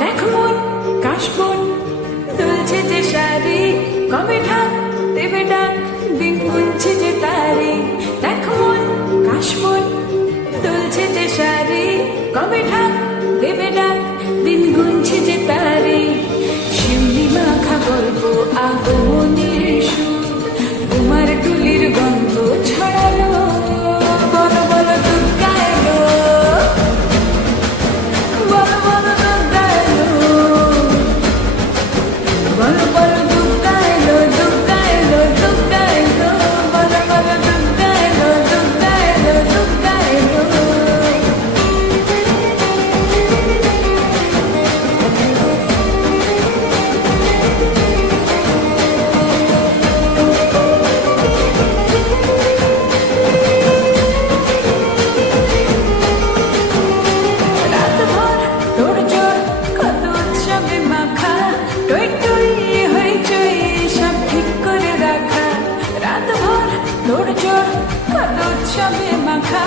দেখ মন কাশবন দুলছে যে শাড়ি, কবে ঢাক দেবে ডাক, দিন গুনছে যে তারি। দেখ মন কাশবন দুলছে যে শাড়ি, কবে ঢাক দেবে ডাক, দিন গুনছে যে তারি। শিউলি মাখা গল্প আগমনের সুর, তোমার টুলির গন্ধ ছড়ালো, বলো বলো দুর্গা এলো, বলো বলো দুর্গা এলো, বলো বলো দুর্গা এলো, দুর্গা এলো, দুর্গা এলো, বলো বলো দুর্গা এলো, দুর্গা এলো, দুর্গা এলো। রাতভর তোড়জোড় কত উৎসবে মাখা, টই টই হইচই সব ঠিক করে রাখা। রাতভর তোড়জোড় কত উৎসবে মাখা,